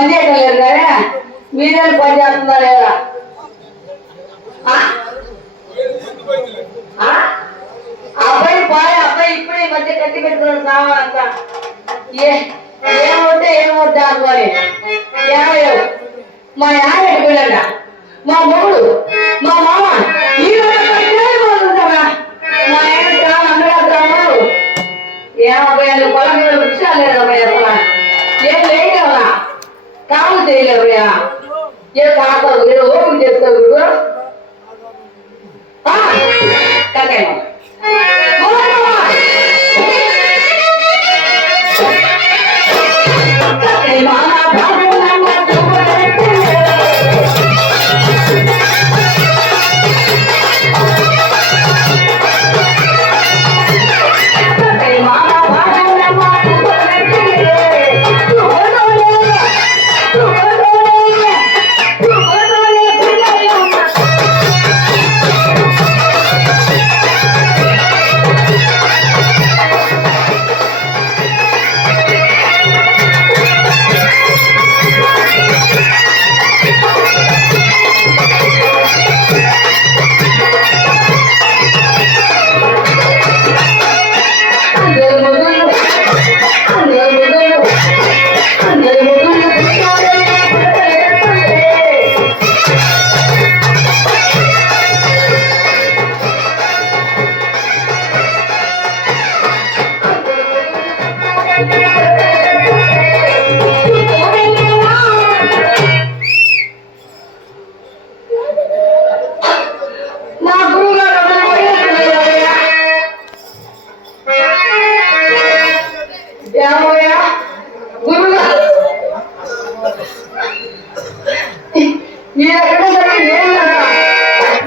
పనిచేయటం కానీ మీరేళ్ళు పని చేస్తుందా లేదా? అబ్బాయి పాయ అబ్బాయి ఇప్పుడే మధ్య కట్టి పెట్టుకున్నాడు సామానంతా. ఏమొద్దా అనుకోని ఏమయ్యో మా ఆయన ఎట్టుకున్నాడ మా మొగుడు మా మామ మా ఆయన చాలా అందరూ ఏమబ్బాయి పొలం మీద విషయాలు లేదు అబ్బాయి అసలు ఏం లేదవా కావులు చేయలేవయ్యా ఏ కాస్తావు ఏదో ఓపిక చెప్తావు ఇప్పుడు కట్టేమో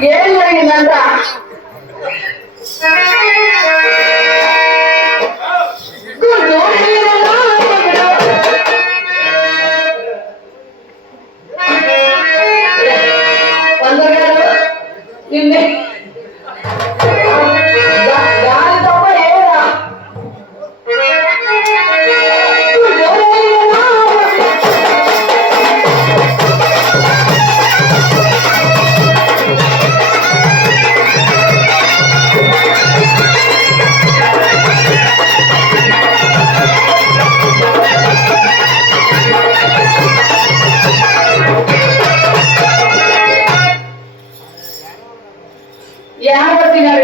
ఏం జరిగిందంట